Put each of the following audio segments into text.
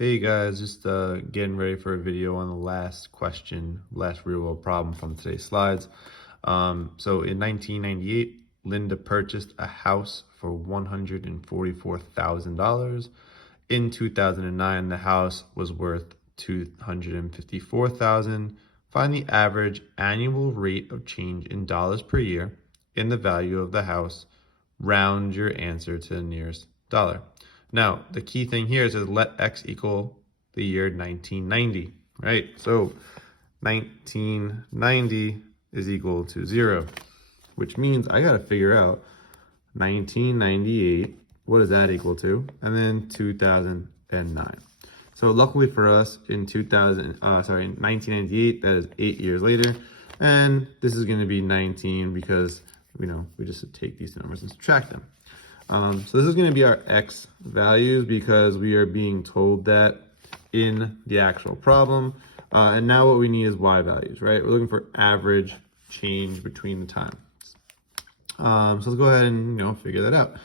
Hey guys, just getting ready for a video on the last question, last real world problem from today's slides. So in 1998, Linda purchased a house for $144,000. In 2009, the house was worth $254,000. Find the average annual rate of change in dollars per year in the value of the house. Round your answer to the nearest dollar. Now, the key thing here is let x equal the year 1990, right? So 1990 is equal to 0, which means I got to figure out 1998, what is that equal to? And then 2009. So luckily for us, in 1998, that is 8 years later. And this is going to be 19 because, we just take these two numbers and subtract them. So this is going to be our x values because we are being told that in the actual problem. And now what we need is y values, right? We're looking for average change between the times. So let's go ahead and, figure that out.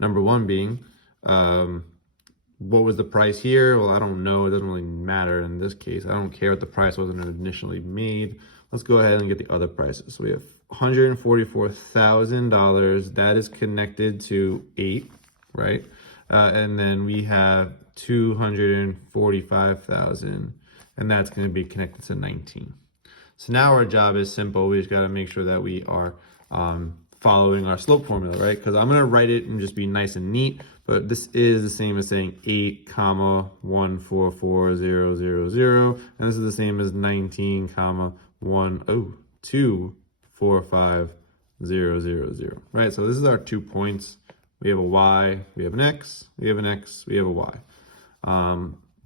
Number one being, what was the price here? Well, I don't know. It doesn't really matter in this case. I don't care what the price was when it initially made. Let's go ahead and get the other prices. So we have $144,000. That is connected to 8, right? And then we have 245,000, and that's going to be connected to 19. So now our job is simple. We just got to make sure that we are following our slope formula, right? Because I'm going to write it and just be nice and neat, but this is the same as saying 8, 144,000, and this is the same as 19, 245,000, right? So this is our 2 points. We have a y, we have an x, we have an x, we have a y.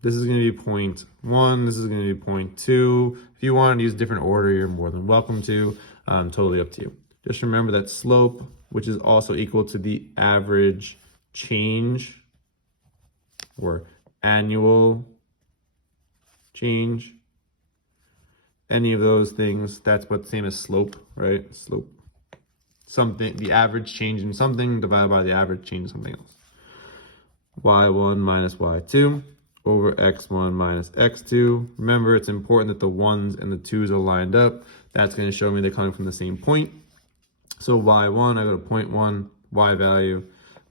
This is going to be point 1, this is going to be point 2. If you want to use a different order, you're more than welcome to. Totally up to you. Just remember that slope, which is also equal to the average change or annual change. Any of those things, that's what's the same as slope, right? Slope. Something, the average change in something divided by the average change in something else. y1 minus y2 over x1 minus x2. Remember, it's important that the 1s and the 2s are lined up. That's going to show me they're coming from the same point. So y1, I go to point 1, y value.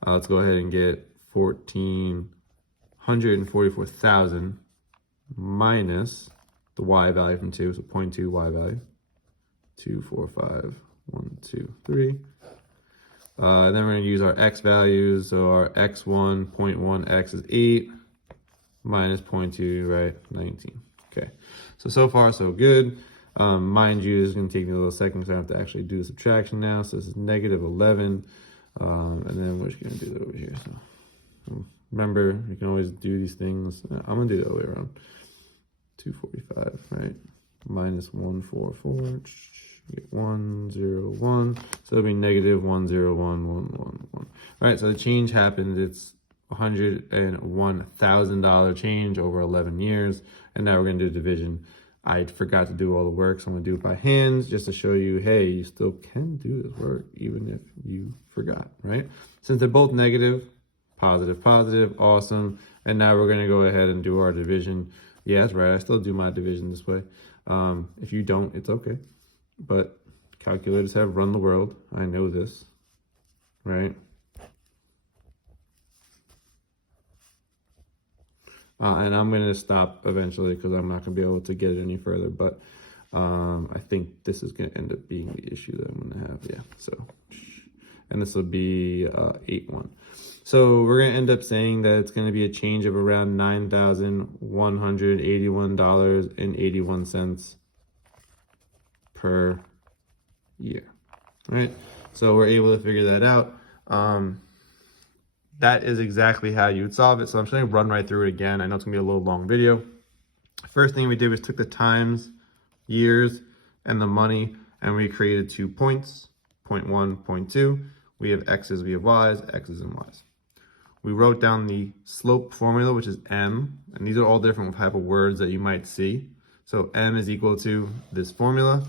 Let's go ahead and get 144,000 minus the y value from 2, so 0.2 y value. 2, 4, 5, 1, 2, 3. Then we're going to use our x values. So our x1, 0.1 x is 8, minus 0.2, right, 19. Okay, so far so good. Mind you, it's going to take me a little second because I have to actually do the subtraction now. So this is negative 11. And then we're just going to do that over here. So remember, you can always do these things. I'm going to do it the other way around. 245, right? Minus 144. Get 1, 0, 1. So it'll be negative 1, 0, 1, 1, 1, 1. All right, so the change happened. It's $101,000 change over 11 years. And now we're going to do division. I forgot to do all the work, so I'm going to do it by hands just to show you, hey, you still can do this work even if you forgot, right? Since they're both negative, positive, positive, awesome. And now we're going to go ahead and do our division. Yeah, that's right. I still do my division this way. If you don't, it's okay. But calculators have run the world. I know this, right? And I'm going to stop eventually because I'm not going to be able to get it any further. But I think this is going to end up being the issue that I'm going to have. Yeah, so, and this will be 8-1. So we're going to end up saying that it's going to be a change of around $9,181.81 per year. All right, so we're able to figure that out. That is exactly how you would solve it. So I'm just going to run right through it again. I know it's going to be a little long video. First thing we did was took the times, years, and the money, and we created 2 points, point 1, point 2. We have x's, we have y's, x's and y's. We wrote down the slope formula, which is m, and these are all different type of words that you might see. So m is equal to this formula.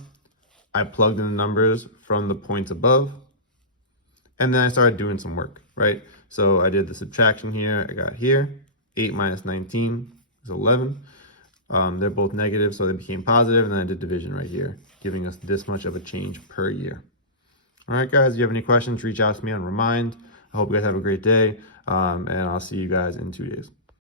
I plugged in the numbers from the points above, and then I started doing some work, right? So I did the subtraction here. I got here, 8 minus 19, is 11. They're both negative, so they became positive, and then I did division right here, giving us this much of a change per year. All right, guys, if you have any questions, reach out to me on Remind. I hope you guys have a great day, and I'll see you guys in 2 days.